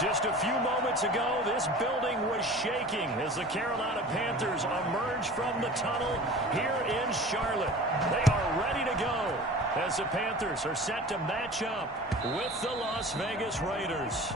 Just a few moments ago, this building was shaking as the Carolina Panthers emerge from the tunnel here in Charlotte. They are ready to go as the Panthers are set to match up with the Las Vegas Raiders.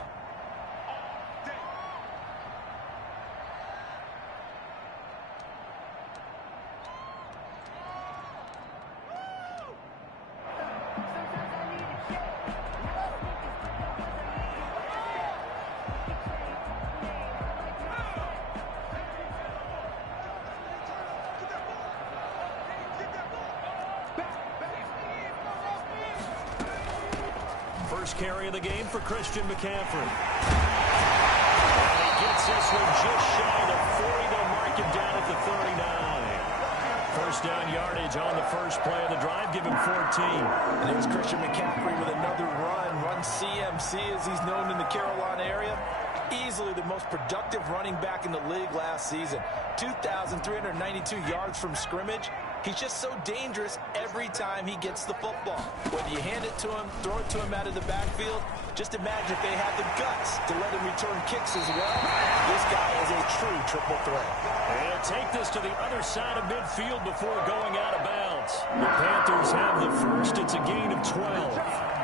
First carry of the game for Christian McCaffrey. And he gets this one just shy of 40. They'll mark him down at the 39. First down yardage on the first play of the drive. Give him 14. And here's Christian McCaffrey with another run CMC as he's known in the Carolina area. Easily the most productive running back in the league last season. 2,392 yards from scrimmage. He's just so dangerous every time he gets the football. Whether you hand it to him, throw it to him out of the backfield, just imagine if they have the guts to let him return kicks as well. This guy is a true triple threat. They'll take this to the other side of midfield before going out of bounds. The Panthers have the first. It's a gain of 12.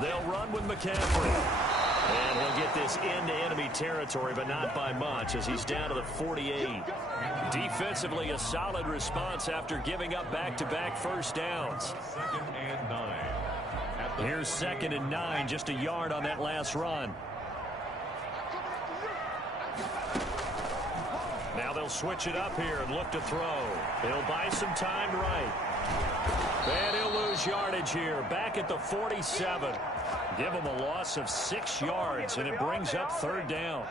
They'll run with McCaffrey. And he'll get this into enemy territory, but not by much as he's down to the 48. Defensively, a solid response after giving up back-to-back first downs. Here's 2nd and 9, just a yard on that last run. Now they'll switch it up here and look to throw. He'll buy some time right. And he'll lose yardage here, back at the 47. Give him a loss of 6 yards, and it brings up 3rd down.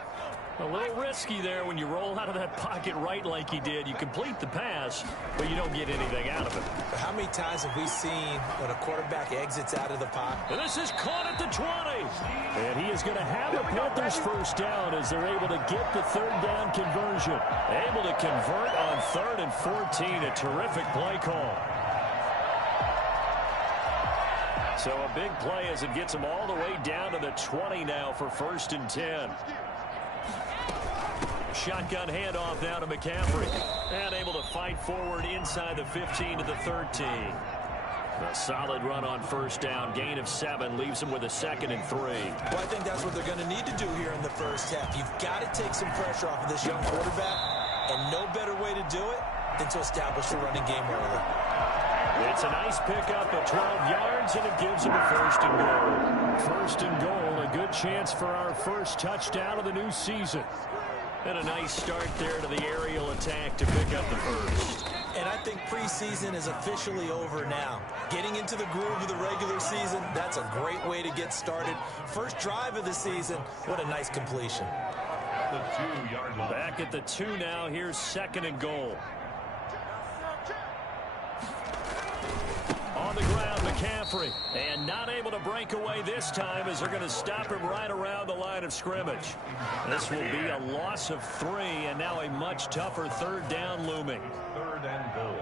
A little risky there when you roll out of that pocket right like he did. You complete the pass, but you don't get anything out of it. How many times have we seen when a quarterback exits out of the pocket? And this is caught at the 20. And he is going to have the Panthers first down as they're able to get the 3rd down conversion. Able to convert on 3rd and 14. A terrific play call. So a big play as it gets them all the way down to the 20 now for 1st and 10. Shotgun handoff now to McCaffrey. And able to fight forward inside the 15 to the 13. A solid run on 1st down. Gain of 7 leaves them with a 2nd and 3. Well, I think that's what they're going to need to do here in the first half. You've got to take some pressure off of this young quarterback. And no better way to do it than to establish the running game early. It's a nice pickup of 12 yards, and it gives them a 1st and goal. 1st and goal, a good chance for our first touchdown of the new season. And a nice start there to the aerial attack to pick up the first. And I think preseason is officially over now. Getting into the groove of the regular season, that's a great way to get started. First drive of the season, what a nice completion. The 2-yard line. Back at the 2 now, here's 2nd and goal. On the ground, McCaffrey. And not able to break away this time as they're going to stop him right around the line of scrimmage. This will be a loss of 3, and now a much tougher 3rd down looming. 3rd and goal.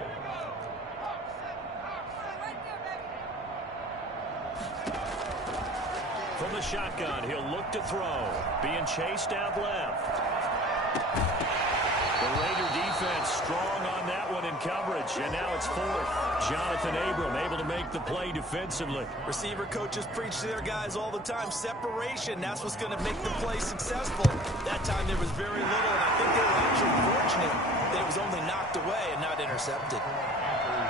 From the shotgun, he'll look to throw. Being chased out left. The Raider defense strong on that one in coverage, and now it's 4th. Jonathan Abram able to make the play defensively. Receiver coaches preach to their guys all the time. Separation, that's what's going to make the play successful. That time there was very little, and I think they were actually fortunate that it was only knocked away and not intercepted.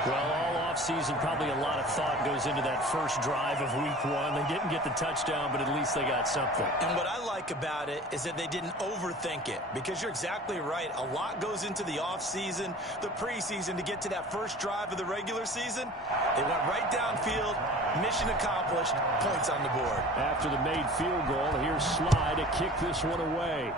Well, all offseason, probably a lot of thought goes into that first drive of week 1. They didn't get the touchdown, but at least they got something. And what I like about it is that they didn't overthink it, because you're exactly right. A lot goes into the offseason, the preseason, to get to that first drive of the regular season. They went right downfield, mission accomplished, points on the board. After the made field goal, here's Sly to kick this one away.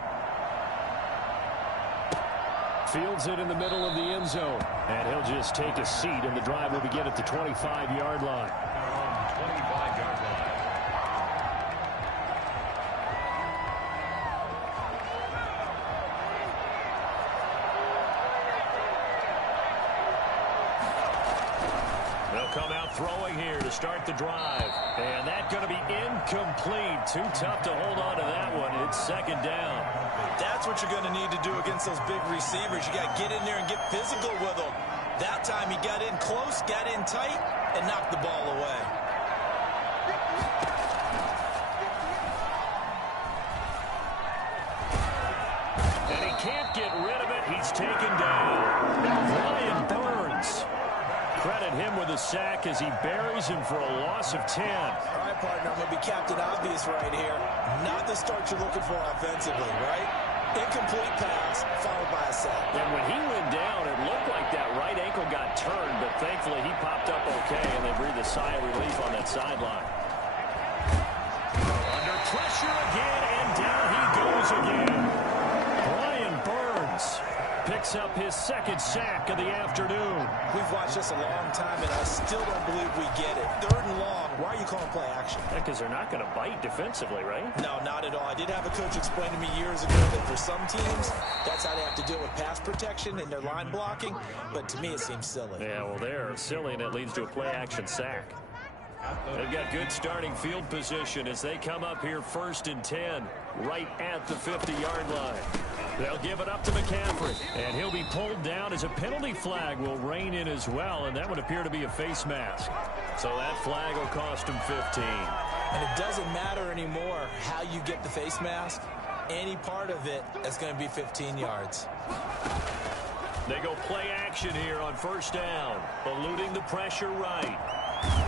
Fields it in the middle of the end zone. And he'll just take a seat, and the drive will begin at the 25-yard line. 25-yard line. come out throwing here to start the drive. And that's going to be incomplete. Too tough to hold on to that one. It's second down. That's what you're going to need to do against those big receivers. You got to get in there and get physical with them. That time he got in close, got in tight, and knocked the ball away. And he can't get rid of it. He's taken down. Brian Burns. Credit him with a sack as he buries him for a loss of 10. All right, partner, I'm going to be Captain Obvious right here. Not the start you're looking for offensively, right? Incomplete pass, followed by a sack. And when he went down, it looked like that right ankle got turned, but thankfully he popped up okay, and they breathed a sigh of relief on that sideline. Under pressure again, and down he goes again. Brian Burns picks up his second sack of the afternoon. We've watched this a long time, and I still don't believe we get it. Third and long. Why are you calling play action? Because they're not going to bite defensively, right? No, not at all. I did have a coach explain to me years ago that for some teams, that's how they have to deal with pass protection and their line blocking. But to me, it seems silly. Yeah, well, they're silly, and it leads to a play-action sack. They've got good starting field position as they come up here 1st and 10, right at the 50-yard line. They'll give it up to McCaffrey, and he'll be pulled down as a penalty flag will rein in as well, and that would appear to be a face mask. So that flag will cost him 15. And it doesn't matter anymore how you get the face mask. Any part of it is going to be 15 yards. They go play action here on 1st down, eluding the pressure right.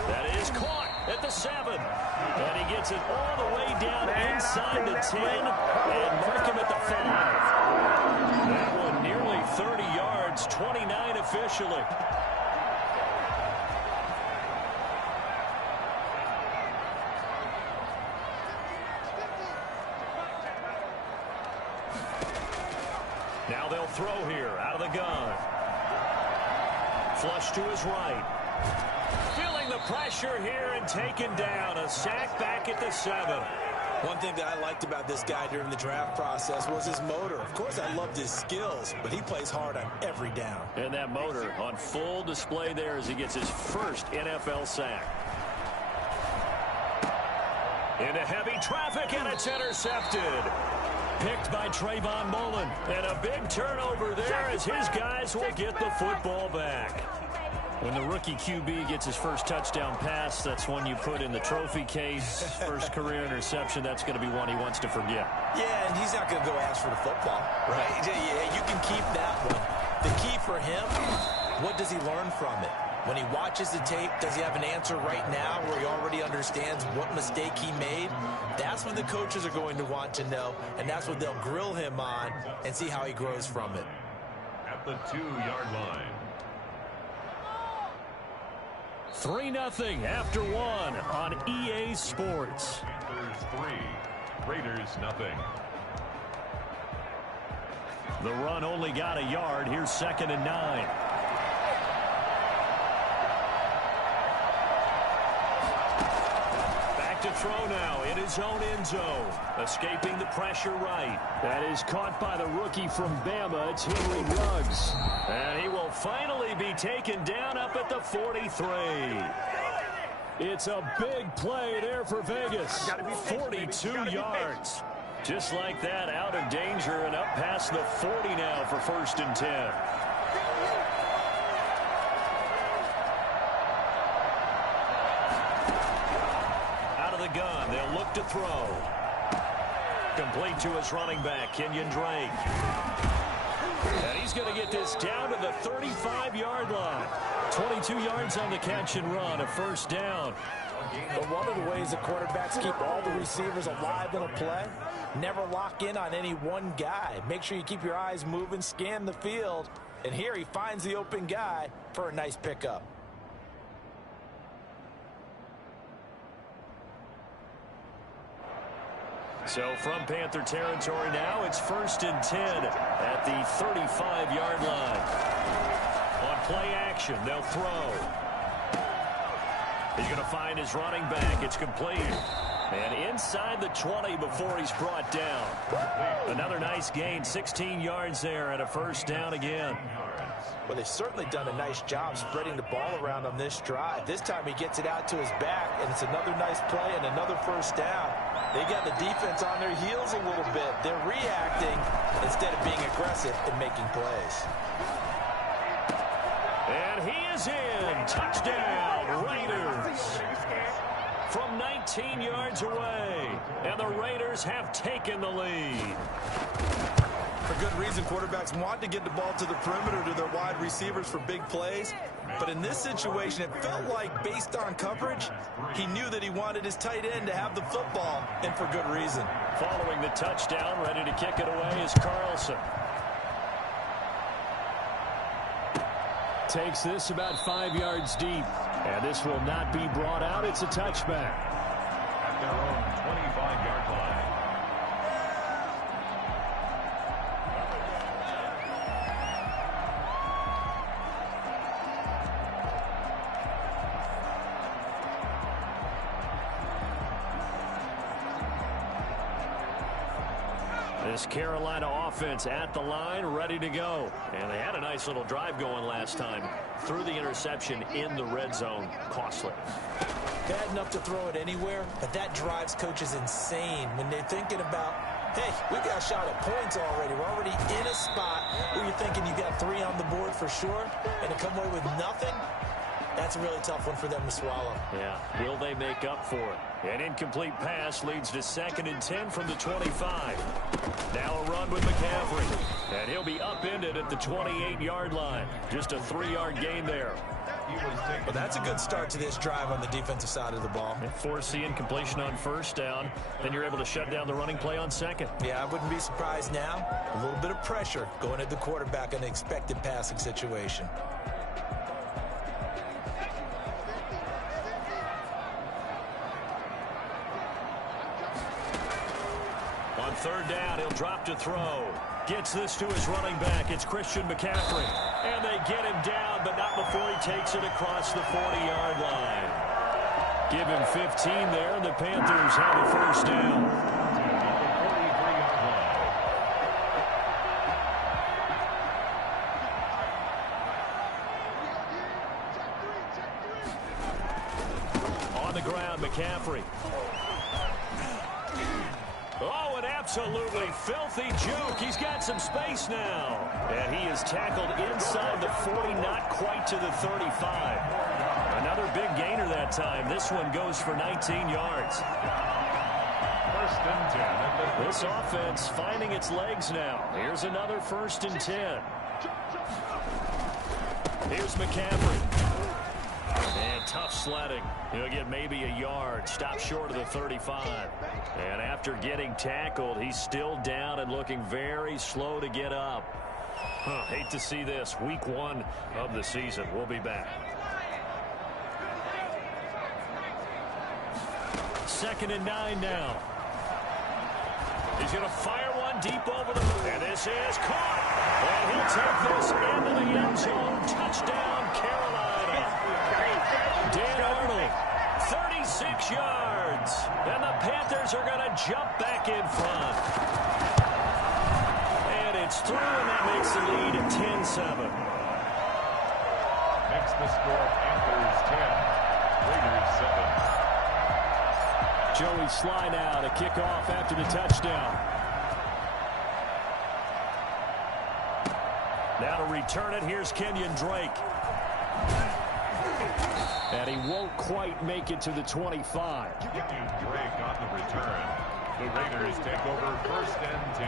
That is caught at the 7. And he gets it all the way down inside the 10 and mark him at the 5. That one nearly 30 yards, 29 officially. Now they'll throw here out of the gun. Flush to his right. Feeling the pressure here and taken down. A sack back at the 7. One thing that I liked about this guy during the draft process was his motor. Of course, I loved his skills, but he plays hard on every down. And that motor on full display there as he gets his first NFL sack. Into heavy traffic, and it's intercepted. Picked by Trayvon Mullen. And a big turnover there as his guys will get the football back. When the rookie QB gets his first touchdown pass, that's one you put in the trophy case. First career interception, that's going to be one he wants to forget. Yeah, and he's not going to go ask for the football, right? Yeah, you can keep that one. The key for him, what does he learn from it? When he watches the tape, does he have an answer right now where he already understands what mistake he made? That's what the coaches are going to want to know, and that's what they'll grill him on and see how he grows from it. At the 2-yard line. 3-0 after 1 on EA Sports. Panthers 3, Raiders 0. The run only got a yard. Here's 2nd and 9. Back to throw now in his own end zone. Escaping the pressure right. That is caught by the rookie from Bama. It's Henry Ruggs. And he will finally be taken down up at the 43. It's a big play there for Vegas. 42 yards. Just like that, out of danger and up past the 40 now for 1st and 10. Out of the gun, they'll look to throw. Complete to his running back, Kenyon Drake. And he's going to get this down to the 35-yard line. 22 yards on the catch and run, a 1st down. But one of the ways the quarterbacks keep all the receivers alive in a play, never lock in on any one guy. Make sure you keep your eyes moving, scan the field. And here he finds the open guy for a nice pickup. So from Panther territory now, it's 1st and 10 at the 35-yard line. On play action, they'll throw. He's going to find his running back. It's complete. And inside the 20 before he's brought down. Another nice gain, 16 yards there and a 1st down again. Well, they've certainly done a nice job spreading the ball around on this drive. This time he gets it out to his back, and it's another nice play and another first down. They got the defense on their heels a little bit. They're reacting instead of being aggressive and making plays. And he is in. Touchdown, Raiders. From 19 yards away. And the Raiders have taken the lead. For good reason, quarterbacks want to get the ball to the perimeter to their wide receivers for big plays. But in this situation, it felt like, based on coverage, he knew that he wanted his tight end to have the football, and for good reason. Following the touchdown, ready to kick it away is Carlson. Takes this about 5 yards deep. And this will not be brought out. It's a touchback. At their own 25-yard line. This Carolina offense at the line, ready to go. And they had a nice little drive going last time. Threw the interception in the red zone. Costly. Bad enough to throw it anywhere, but that drives coaches insane when they're thinking about, hey, we've got a shot at points already. We're already in a spot where you're thinking you got 3 on the board for sure, and to come away with nothing, that's a really tough one for them to swallow. Yeah, will they make up for it? An incomplete pass leads to 2nd and 10 from the 25. Now a run with McCaffrey. And he'll be upended at the 28-yard line. Just a 3-yard gain there. Well, that's a good start to this drive on the defensive side of the ball. Force the incompletion on first down. Then you're able to shut down the running play on second. Yeah, I wouldn't be surprised now. A little bit of pressure going at the quarterback in an expected passing situation. On 3rd down, he'll drop to throw. Gets this to his running back. It's Christian McCaffrey. And they get him down, but not before he takes it across the 40-yard line. Give him 15 there, and the Panthers have the first down. On the ground, McCaffrey. Oh, an absolutely filthy juke. He's got some space now. And he is tackled inside the 40, not quite to the 35. Another big gainer that time. This one goes for 19 yards. 1st and 10. This offense finding its legs now. Here's another 1st and 10. Here's McCaffrey. And tough sledding. He'll get maybe a yard. Stop short of the 35. And after getting tackled, he's still down and looking very slow to get up. Hate to see this. Week 1 of the season. We'll be back. 2nd and 9 now. He's going to fire one deep over the... And this is caught. And he'll take this into the end zone. Touchdown, Carolina. Dan Arnold, 36 yards. And the Panthers are going to jump back in front. And it's through, and that makes the lead at 10-7. Makes the score Panthers 10, Raiders 7. Joey Sly now to kick off after the touchdown. Now to return it, here's Kenyon Drake. And he won't quite make it to the 25. Kenyon Drake on the return. The Raiders take over 1st and 10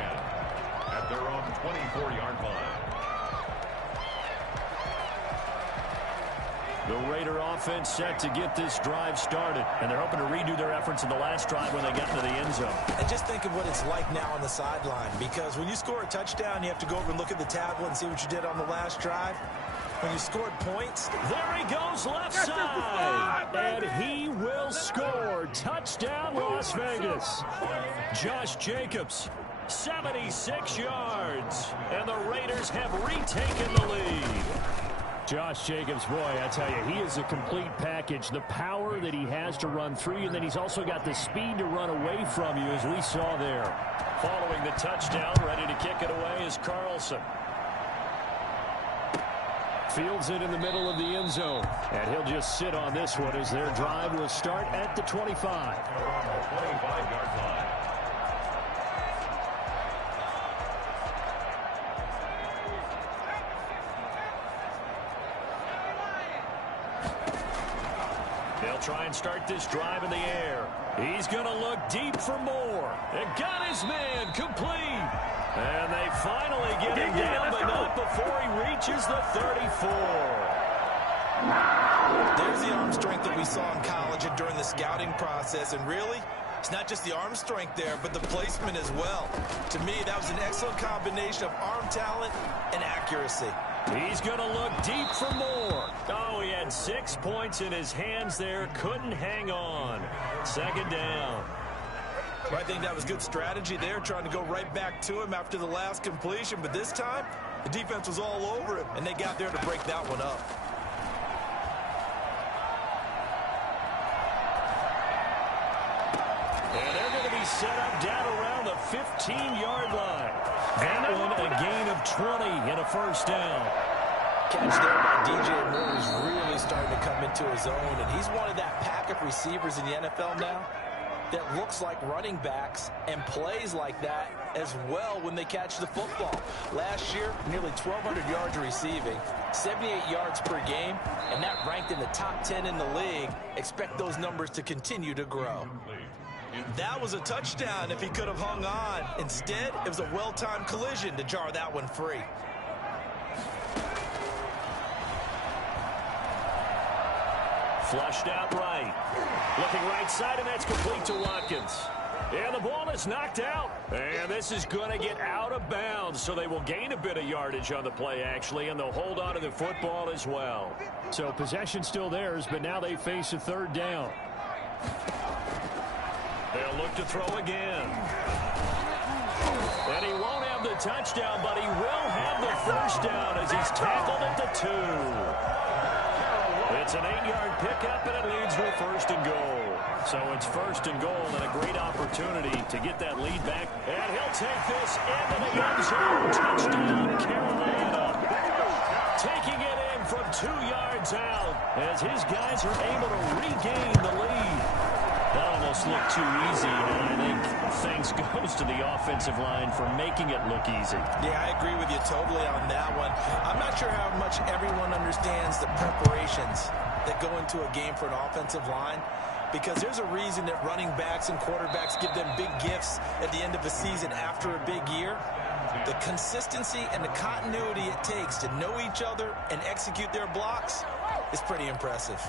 at their own 24-yard line. The Raider offense set to get this drive started. And they're hoping to redo their efforts in the last drive when they got into the end zone. And just think of what it's like now on the sideline. Because when you score a touchdown, you have to go over and look at the tablet and see what you did on the last drive. When you scored points. There he goes left side. And he will score. Touchdown, Las Vegas. Josh Jacobs, 76 yards. And the Raiders have retaken the lead. Josh Jacobs, boy, I tell you, he is a complete package. The power that he has to run through you, and then he's also got the speed to run away from you, as we saw there. Following the touchdown, ready to kick it away is Carlson. Fields it in the middle of the end zone. And he'll just sit on this one as their drive will start at the 25. 25-yard line. They'll try and start this drive in the air. He's going to look deep for more. And got his man complete. And they finally get him down, but not before he reaches the 34. There's the arm strength that we saw in college and during the scouting process. And really, it's not just the arm strength there, but the placement as well. To me, that was an excellent combination of arm talent and accuracy. He's going to look deep for more. Oh, he had 6 points in his hands there. Couldn't hang on. Second down. Well, I think that was good strategy there, trying to go right back to him after the last completion. But this time, the defense was all over him, and they got there to break that one up. And they're going to be set up down around the 15-yard line. That one a gain of 20 and a first down. Catch there by DJ Moore is really starting to come into his own, and he's one of that pack of receivers in the NFL now that looks like running backs and plays like that as well when they catch the football. Last year, nearly 1,200 yards receiving, 78 yards per game, and that ranked in the top 10 in the league. Expect those numbers to continue to grow. That was a touchdown if he could have hung on. Instead, it was a well-timed collision to jar that one free. Flushed out right. Looking right side, and that's complete to Watkins. And the ball is knocked out. And this is going to get out of bounds, so they will gain a bit of yardage on the play, actually, and they'll hold on to the football as well. So possession still theirs, but now they face a third down. They'll look to throw again. And he won't have the touchdown, but he will have the first down as he's tackled at the 2. It's an 8-yard pickup, and it leads to a first and goal. So it's first and goal and a great opportunity to get that lead back. And he'll take this into the end zone. Touchdown, Carolina. Taking it in from 2 yards out as his guys are able to regain the lead. That almost looked too easy, and I think thanks goes to the offensive line for making it look easy. Yeah, I agree with you totally on that one. I'm not sure how much everyone understands the preparations that go into a game for an offensive line, because there's a reason that running backs and quarterbacks give them big gifts at the end of a season after a big year. The consistency and the continuity it takes to know each other and execute their blocks is pretty impressive.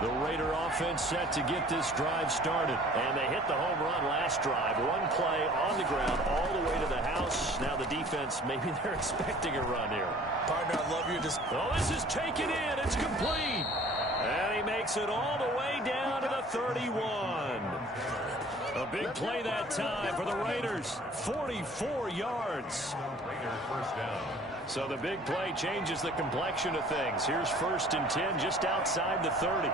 The Raider offense set to get this drive started. And they hit the home run last drive. One play on the ground all the way to the house. Now the defense, maybe they're expecting a run here. Partner, I love your Oh, this is taken in. It's complete. And he makes it all the way down to the 31. A big play that time for the Raiders. 44 yards. Raiders first down. So the big play changes the complexion of things. Here's first and 10 just outside the 30.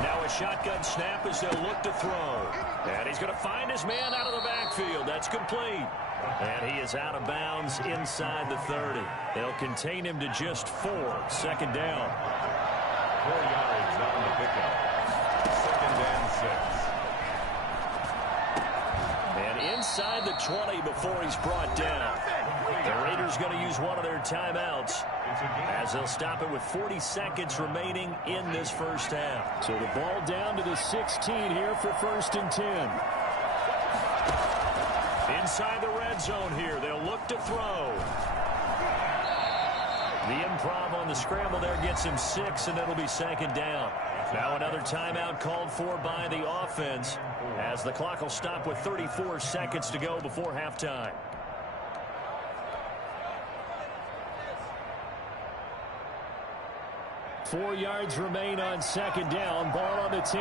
Now a shotgun snap as they'll look to throw. And he's going to find his man out of the backfield. That's complete. And he is out of bounds inside the 30. They'll contain him to just 4. Second down. 4 yards on the pickup. Second and 6. And inside the 20 before he's brought down. The Raiders going to use one of their timeouts as they'll stop it with 40 seconds remaining in this first half. So the ball down to the 16 here for first and 10. Inside the red zone here, they'll look to throw. The improv on the scramble there gets him 6, and it'll be second down. Now another timeout called for by the offense as the clock will stop with 34 seconds to go before halftime. Four yards remain on second down. Ball on the 10.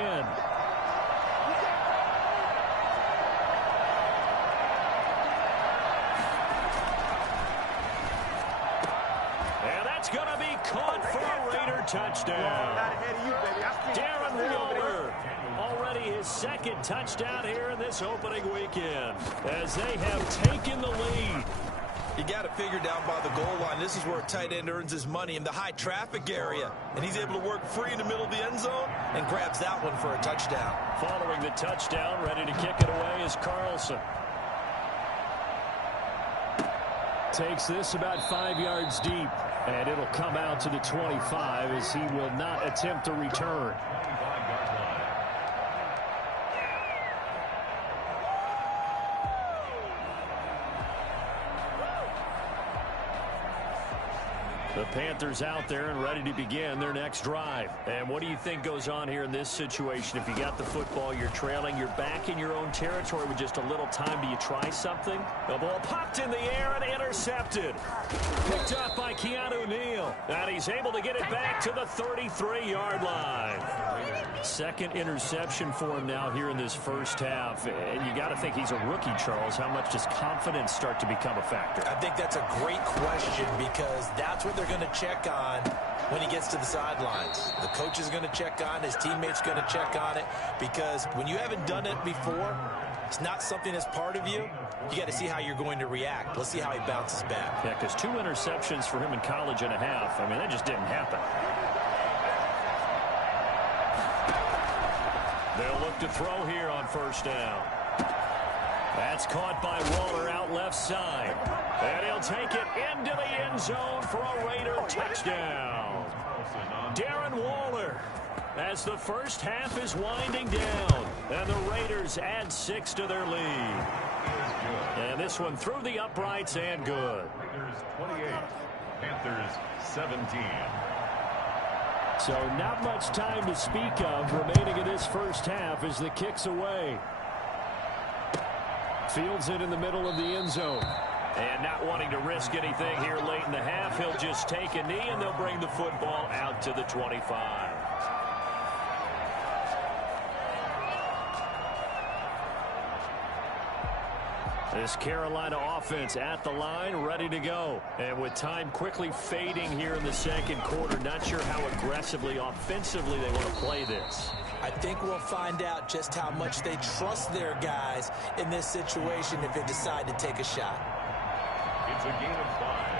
And that's going to be caught for a Raider touchdown. Darren Waller already his second touchdown here in this opening weekend as they have taken the lead. You got to figure down by the goal line. This is where a tight end earns his money in the high traffic area. And he's able to work free in the middle of the end zone and grabs that one for a touchdown. Following the touchdown, ready to kick it away is Carlson. Takes this about 5 yards deep. And it'll come out to the 25 as he will not attempt to return. The Panthers out there and ready to begin their next drive. And what do you think goes on here in this situation? If you got the football, you're trailing, you're back in your own territory with just a little time. Do you try something? The ball popped in the air and intercepted. Picked up by Keanu Neal. And he's able to get it back to the 33-yard line. Second interception for him now here in this first half. And you got to think he's a rookie, Charles. How much does confidence start to become a factor? I think that's a great question because that's what they're going to check on when he gets to the sidelines. The coach is going to check on, his teammates going to check on it, because when you haven't done it before, it's not something that's part of you. You got to see how you're going to react. Let's see how he bounces back. Yeah, because 2 interceptions for him in college and a half. I mean, that just didn't happen. They'll look to throw here on first down. That's caught by Waller out left side. And he'll take it into the end zone for a Raider touchdown. Darren Waller as the first half is winding down. And the Raiders add 6 to their lead. And this one through the uprights and good. Raiders 28, Panthers 17. So not much time to speak of remaining in this first half as the kick's away. Fields it in the middle of the end zone. And not wanting to risk anything here late in the half, he'll just take a knee and they'll bring the football out to the 25. This Carolina offense at the line, ready to go. And with time quickly fading here in the second quarter, not sure how aggressively, offensively they want to play this. I think we'll find out just how much they trust their guys in this situation if they decide to take a shot. It's a gain of 5.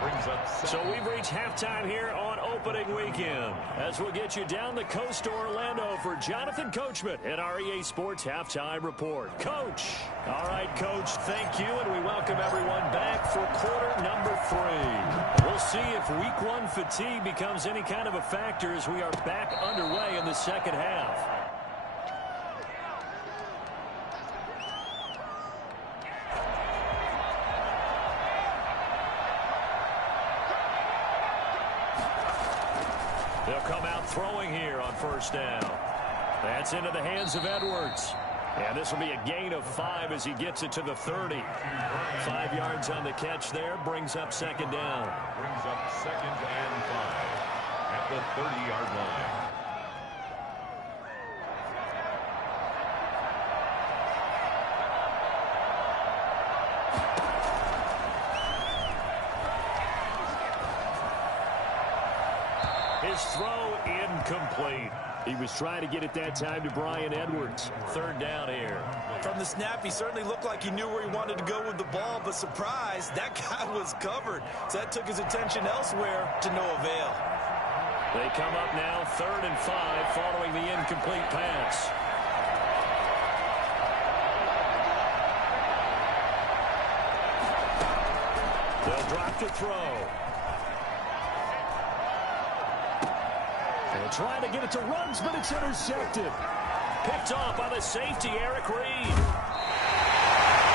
Brings up 7. So we've reached halftime here on opening weekend as we'll get you down the coast to Orlando for Jonathan Coachman at our EA Sports Halftime Report. Coach. All right, Coach, thank you, and we welcome everyone back for quarter number 3. We'll see if week 1 fatigue becomes any kind of a factor as we are back underway in the second half. They'll come out throwing here on first down. That's into the hands of Edwards. And this will be a gain of 5 as he gets it to the 30. 5 yards on the catch there, brings up second down. Brings up 2nd and 5 at the 30-yard line. His throw incomplete. He was trying to get it that time to Bryan Edwards. Third down here. From the snap, he certainly looked like he knew where he wanted to go with the ball, but surprise, that guy was covered. So that took his attention elsewhere to no avail. They come up now 3rd and 5 following the incomplete pass. They'll drop to throw. They'll try to get it to Ruggs, but it's intercepted. Picked off by the safety, Eric Reed.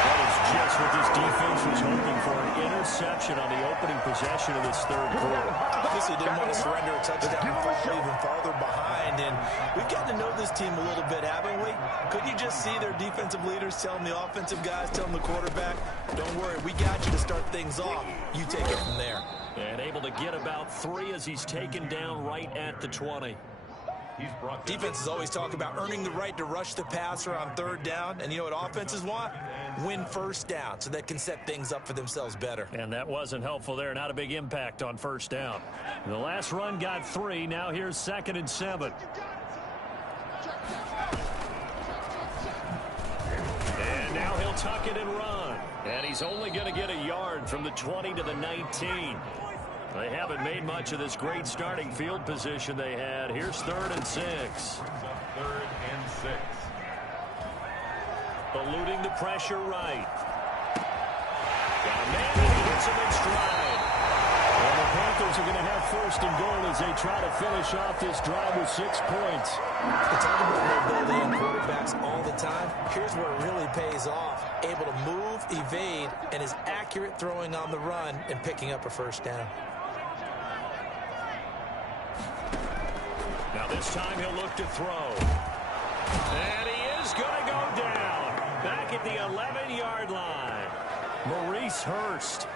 That is just what this defense was hoping for, an interception on the opening possession of this third quarter. Obviously didn't want to surrender a touchdown and fall even farther behind. And we've gotten to know this team a little bit, haven't we? Couldn't you just see their defensive leaders telling the offensive guys, telling the quarterback, don't worry, we got you to start things off. You take it from there. And able to get about 3 as he's taken down right at the 20. Defenses always talk about earning the right to rush the passer on 3rd down. And you know what offenses want? Win first down so they can set things up for themselves better. And that wasn't helpful there. Not a big impact on first down. The last run got 3. Now here's 2nd and 7. tuck it and run. And he's only going to get a yard from the 20 to the 19. They haven't made much of this great starting field position they had. Here's 3rd and 6. Third and 6. Eluding the pressure right. Got a man and he hits him in stride. And the Panthers are going to have 1st and goal as they try to finish off this drive with 6 points. We talk about mobility in quarterbacks all the time. Here's where it really pays off. Able to move, evade, and is accurate throwing on the run and picking up a 1st down. Now this time he'll look to throw. And he is going to go down. Back at the 11-yard line. Maurice Hurst,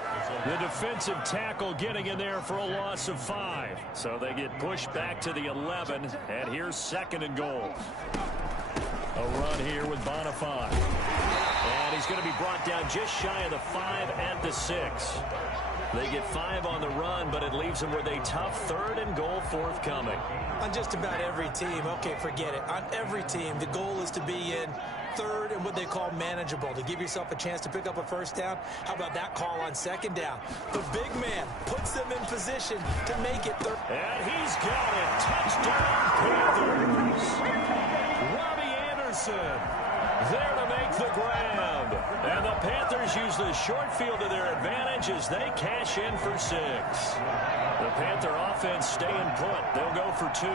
the defensive tackle, getting in there for a loss of 5. So they get pushed back to the 11, and here's 2nd and goal. A run here with Bonifant. And he's going to be brought down just shy of the 5 at the 6. They get 5 on the run, but it leaves them with a tough 3rd and goal forthcoming. On just about every team, okay, forget it. On every team, the goal is to be in 3rd and what they call manageable, to give yourself a chance to pick up a 1st down. How about that call on 2nd down? The big man puts them in position to make it 3rd. And he's got it. Touchdown, Panthers. Robbie Anderson there to make the grab. And the Panthers use the short field to their advantage as they cash in for 6. The Panther offense staying put. They'll go for 2.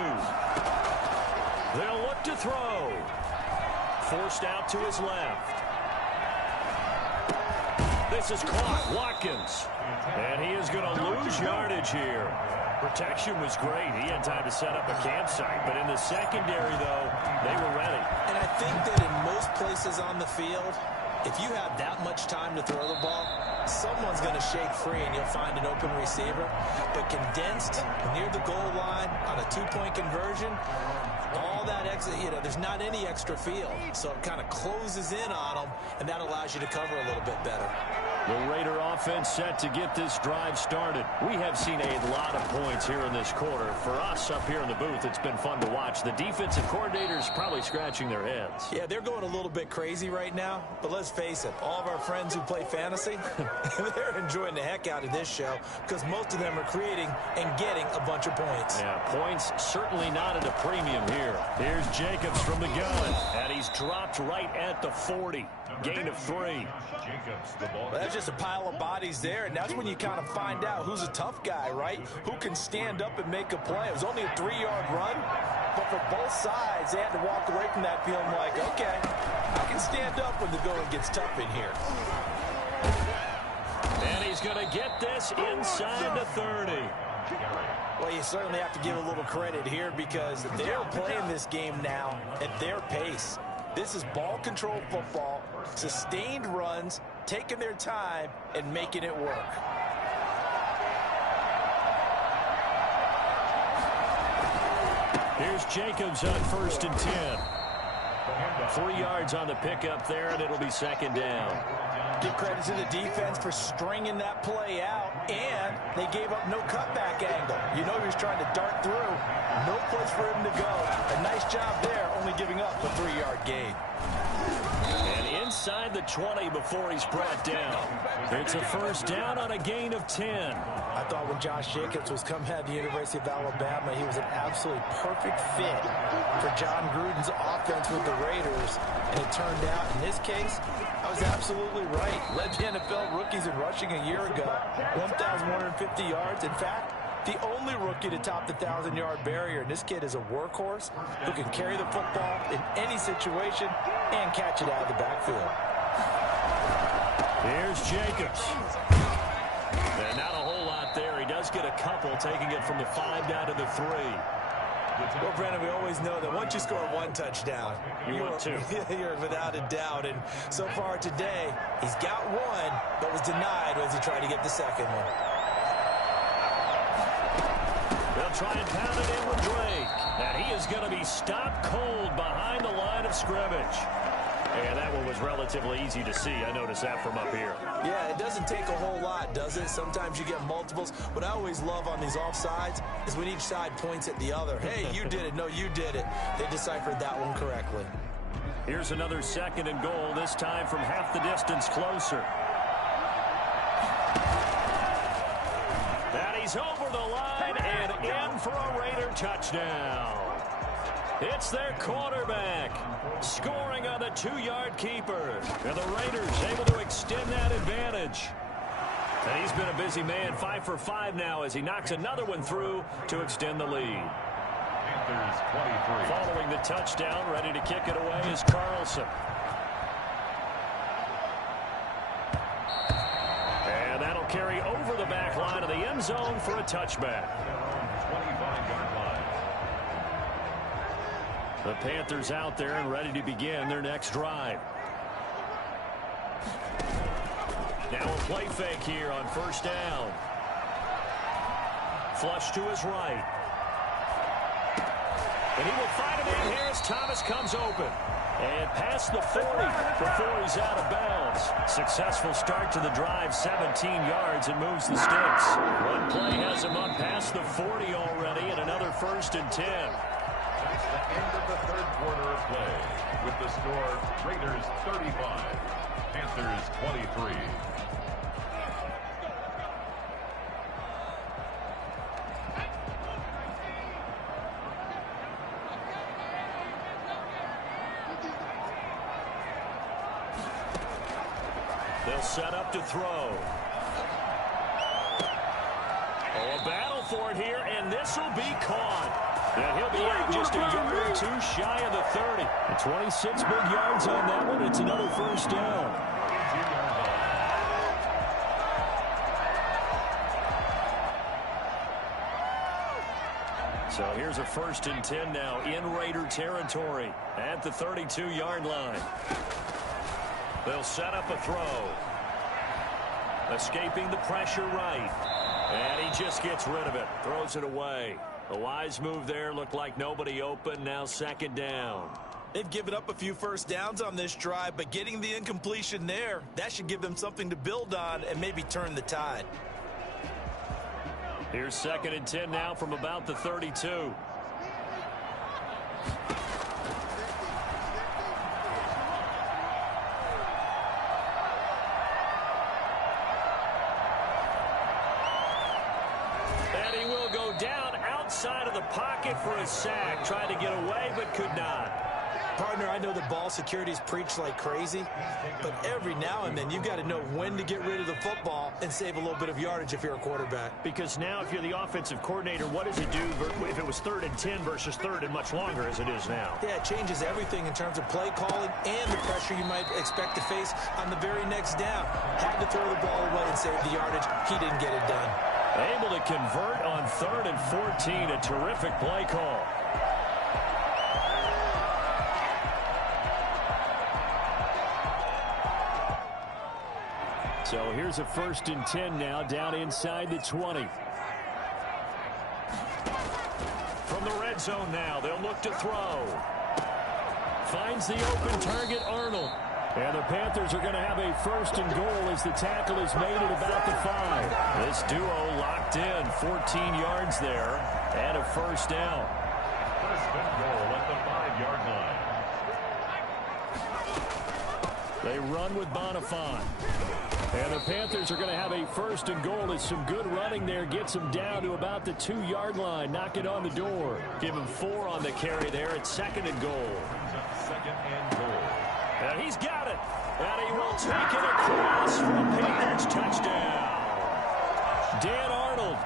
They'll look to throw. Forced out to his left. This is caught. Watkins. And he is going to lose yardage here. Protection was great. He had time to set up a campsite. But in the secondary, though, they were ready. And I think that in most places on the field, if you have that much time to throw the ball, someone's going to shake free and you'll find an open receiver. But condensed near the goal line on a 2-point conversion, all that extra, there's not any extra field. So it kind of closes in on them, and that allows you to cover a little bit better. The Raider offense set to get this drive started. We have seen a lot of points here in this quarter. For us up here in the booth, it's been fun to watch. The defensive coordinators probably scratching their heads. Yeah, they're going a little bit crazy right now. But let's face it, all of our friends who play fantasy, they're enjoying the heck out of this show because most of them are creating and getting a bunch of points. Yeah, points certainly not at a premium here. Here's Jacobs from the gun, and he's dropped right at the 40. Gain of 3. Well, that's just a pile of bodies there, and that's when you kind of find out who's a tough guy, right? Who can stand up and make a play. It was only a 3-yard run, but for both sides, they had to walk away from that feeling like, okay, I can stand up when the going gets tough in here. And he's going to get this inside the 30. Well, you certainly have to give a little credit here because they're playing this game now at their pace. This is ball control football, sustained runs, taking their time, and making it work. Here's Jacobs on 1st and 10. 3 yards on the pickup there, and it'll be 2nd down. Give credit to the defense for stringing that play out, and they gave up no cutback angle. You know he was trying to dart through. No place for him to go. A nice job there, only giving up a 3-yard gain. And inside the 20 before he's brought down. It's a 1st down on a gain of 10. I thought when Josh Jacobs was coming out of the University of Alabama, he was an absolutely perfect fit for John Gruden's offense with the Raiders. And it turned out, in this case, I was absolutely right. Led the NFL rookies in rushing a year ago, 1,150 yards. In fact, the only rookie to top the 1,000-yard barrier. And this kid is a workhorse who can carry the football in any situation and catch it out of the backfield. Here's Jacobs. And not a whole lot there. He does get a couple, taking it from the 5 down to the 3. Well, Brandon, we always know that once you score 1 touchdown, you're without a doubt. And so far today, he's got 1, but was denied as he tried to get the second one. They'll try and pound it in with Drake. And he is going to be stopped cold behind the line of scrimmage. And that one was relatively easy to see. I noticed that from up here. Yeah, it doesn't take a whole lot, does it? Sometimes you get multiples. What I always love on these offsides is when each side points at the other. Hey, you did it. No, you did it. They deciphered that one correctly. Here's another 2nd and goal, this time from half the distance closer. And he's over the line and in for a Raider touchdown. It's their quarterback scoring on the 2-yard keeper. And the Raiders able to extend that advantage. And he's been a busy man, 5 for 5 now as he knocks another one through to extend the lead. Panthers 23. Following the touchdown, ready to kick it away is Carlson. And that'll carry over the back line of the end zone for a touchback. 25-yard line. The Panthers out there and ready to begin their next drive. Now a play fake here on 1st down. Flush to his right. And he will find a man here as Thomas comes open. And past the 40 before he's out of bounds. Successful start to the drive, 17 yards, and moves the sticks. One play has him up past the 40 already, and another 1st and 10. That's the end of the 3rd quarter of play. With the score, Raiders 35, Panthers 23. They'll set up to throw. Oh, a battle for it here, and this will be caught. And he'll be out just a yard or 2 shy of the 30. 26 big yards on that one. It's another 1st down. So here's a 1st and 10 now in Raider territory at the 32-yard line. They'll set up a throw. Escaping the pressure right. And he just gets rid of it. Throws it away. A wise move there. Looked like nobody open. Now 2nd down. They've given up a few 1st downs on this drive, but getting the incompletion there, that should give them something to build on and maybe turn the tide. Here's 2nd and 10 now from about the 32. And he will go down outside of the pocket for a sack. Tried to get away, but could not. Partner, I know the ball security's preached like crazy, but every now and then you've got to know when to get rid of the football and save a little bit of yardage if you're a quarterback. Because now if you're the offensive coordinator, what does it do if it was 3rd and 10 versus 3rd and much longer as it is now? Yeah, it changes everything in terms of play calling and the pressure you might expect to face on the very next down. Had to throw the ball away and save the yardage. He didn't get it done. Able to convert on 3rd and 14. A terrific play call. So here's a 1st and 10 now down inside the 20. From the red zone now, they'll look to throw. Finds the open target, Arnold. And the Panthers are going to have a 1st and goal as the tackle is made at about the 5. This duo locked in, 14 yards there, and a 1st down. 1st and goal at the 5-yard line. They run with Bonifant. And the Panthers are going to have a 1st and goal as some good running there gets them down to about the 2-yard line. Knock it on the door. Give him 4 on the carry there at 2nd and goal. 2nd and goal. And he's got it. And he will take it across for a Patriots touchdown. Dan Arnold,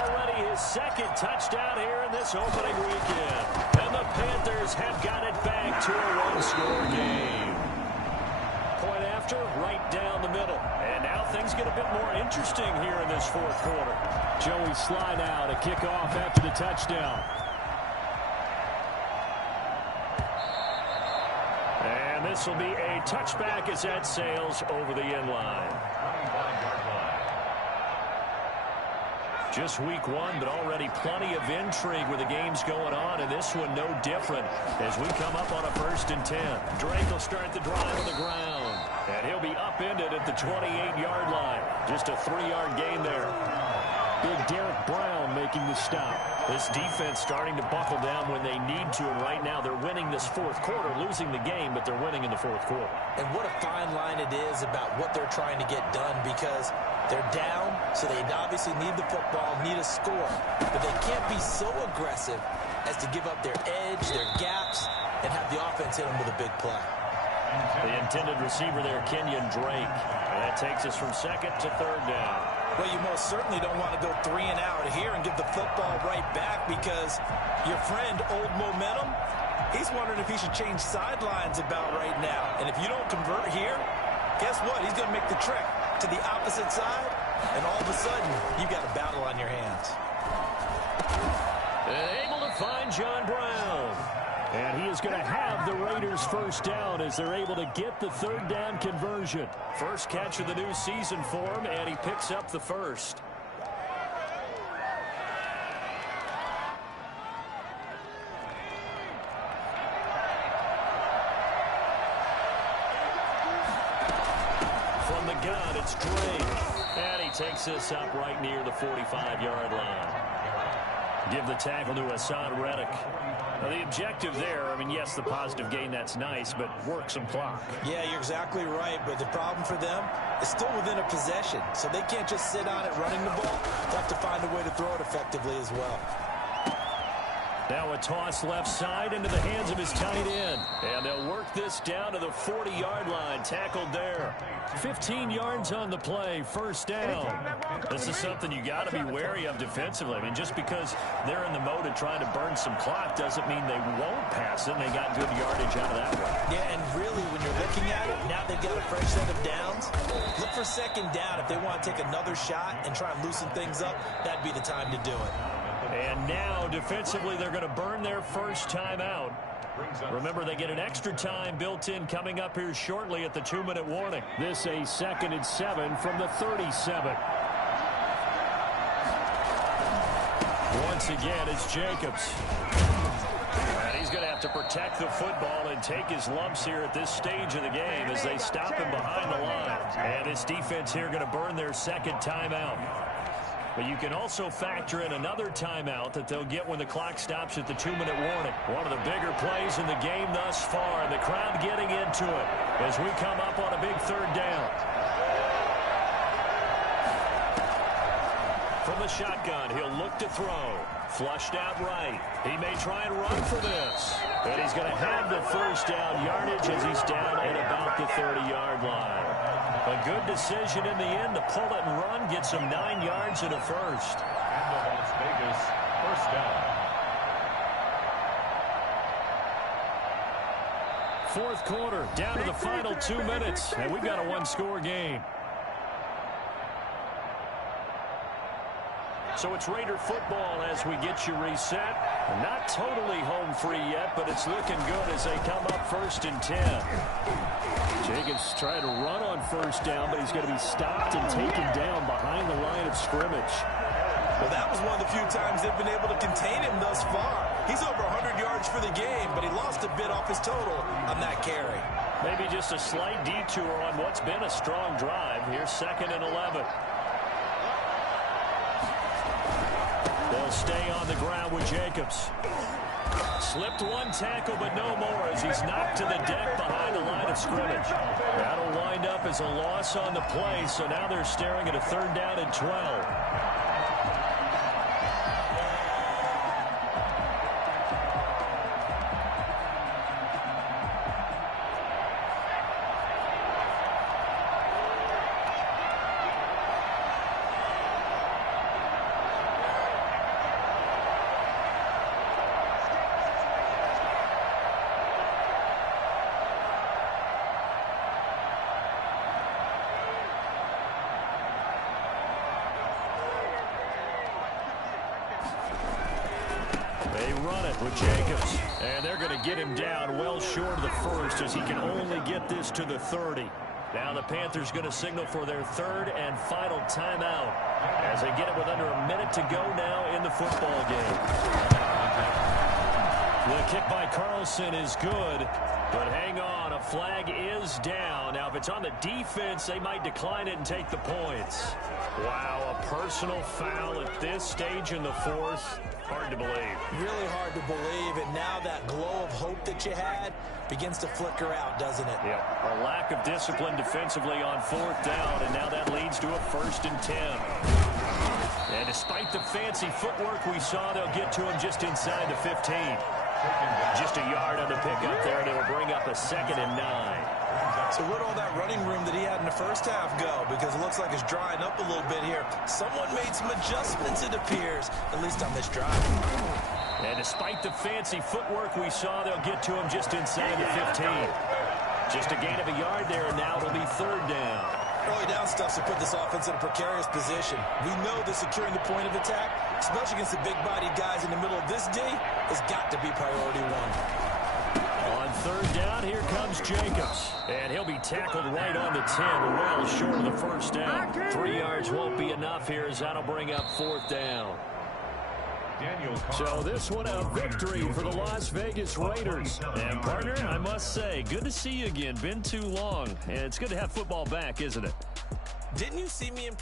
already his 2nd touchdown here in this opening weekend. And the Panthers have got it back to a 1-score game. Point after, right down the middle. And now things get a bit more interesting here in this 4th quarter. Joey Sly now to kick off after the touchdown. And this will be a touchback as that sails over the end line. 25-yard line. Just week 1, but already plenty of intrigue with the games going on, and this one no different as we come up on a 1st and 10. Drake will start the drive on the ground, and he'll be upended at the 28-yard line. Just a 3-yard gain there. Big Derek Brown making the stop. This defense starting to buckle down when they need to, and right now they're winning this fourth quarter, losing the game, but they're winning in the fourth quarter. And what a fine line it is about what they're trying to get done, because they're down, so they obviously need the football, need a score, but they can't be so aggressive as to give up their edge, their gaps, and have the offense hit them with a big play. The intended receiver there, Kenyon Drake. And that takes us from second to third down. Well, you most certainly don't want to go 3 and out here and give the football right back, because your friend, Old Momentum, he's wondering if he should change sidelines about right now. And if you don't convert here, guess what? He's going to make the trek to the opposite side, and all of a sudden, you've got a battle on your hands. And able to find John Brown. And he is going to have the Raiders first down as they're able to get the third down conversion. First catch of the new season for him, and he picks up the first. From the gun, it's Drake. And he takes this up right near the 45-yard line. Give the tackle to Hassan Reddick. Now, the objective there, I mean, yes, the positive gain, that's nice, but work some clock. Yeah, you're exactly right, but the problem for them is still within a possession, so they can't just sit on it running the ball. They have to find a way to throw it effectively as well. Now a toss left side into the hands of his tight end. And they'll work this down to the 40-yard line. Tackled there. 15 yards on the play. First down. This is something you got to be wary of defensively. I mean, just because they're in the mode of trying to burn some clock doesn't mean they won't pass it. And they got good yardage out of that one. Yeah, and really, when you're looking at it, now they've got a fresh set of downs. Look for second down. If they want to take another shot and try and loosen things up, that'd be the time to do it. And now, defensively, they're going to burn their first time out. Remember, they get an extra time built in coming up here shortly at the 2-minute warning. This a 2nd and 7 from the 37. Once again, it's Jacobs. And he's going to have to protect the football and take his lumps here at this stage of the game as they stop him behind the line. And this defense here going to burn their second timeout. But you can also factor in another timeout that they'll get when the clock stops at the 2-minute warning. One of the bigger plays in the game thus far, and the crowd getting into it as we come up on a big third down. From the shotgun, he'll look to throw. Flushed out right. He may try and run for this. And he's going to have the first down yardage as he's down at about the 30-yard line. A good decision in the end to pull it and run, get some 9 yards and a first. And the Las Vegas first down. Fourth quarter, down to the final 2 minutes, and we've got a one-score game. So it's Raider football as we get you reset. Not totally home free yet, but it's looking good as they come up 1st and 10. Jacobs trying to run on first down, but he's going to be stopped and taken down behind the line of scrimmage. Well, that was one of the few times they've been able to contain him thus far. He's over 100 yards for the game, but he lost a bit off his total on that carry. Maybe just a slight detour on what's been a strong drive. Here's 2nd and 11. They'll stay on the ground with Jacobs. Slipped one tackle, but no more as he's knocked to the deck behind the line of scrimmage. That'll wind up as a loss on the play, so now they're staring at a 3rd down and 12. They run it with Jacobs, and they're going to get him down well short of the first as he can only get this to the 30. Now the Panthers going to signal for their 3rd and final timeout as they get it with under a minute to go now in the football game. The kick by Carlson is good. But hang on, a flag is down. Now, if it's on the defense, they might decline it and take the points. Wow, a personal foul at this stage in the fourth. Hard to believe. Really hard to believe, and now that glow of hope that you had begins to flicker out, doesn't it? Yep. A lack of discipline defensively on fourth down, and now that leads to a 1st and 10. And despite the fancy footwork we saw, they'll get to him just inside the 15. Just a yard on the pickup there, and it'll bring up a 2nd and 9. So where'd all that running room that he had in the first half go? Because it looks like it's drying up a little bit here. Someone made some adjustments, it appears, at least on this drive. And despite the fancy footwork we saw, they'll get to him just inside the 15. Just a gain of a yard there, and now it'll be 3rd down. Early down stuff's to put this offense in a precarious position. We know that securing the point of attack, especially against the big-bodied guys in the middle of this D, has got to be priority one. On 3rd down, here comes Jacobs. And he'll be tackled right on the 10, well short of the 1st down. 3 yards won't be enough here as that'll bring up 4th down. So this one a victory for the Las Vegas Raiders. And partner, I must say, good to see you again. Been too long. And it's good to have football back, isn't it? Didn't you see me in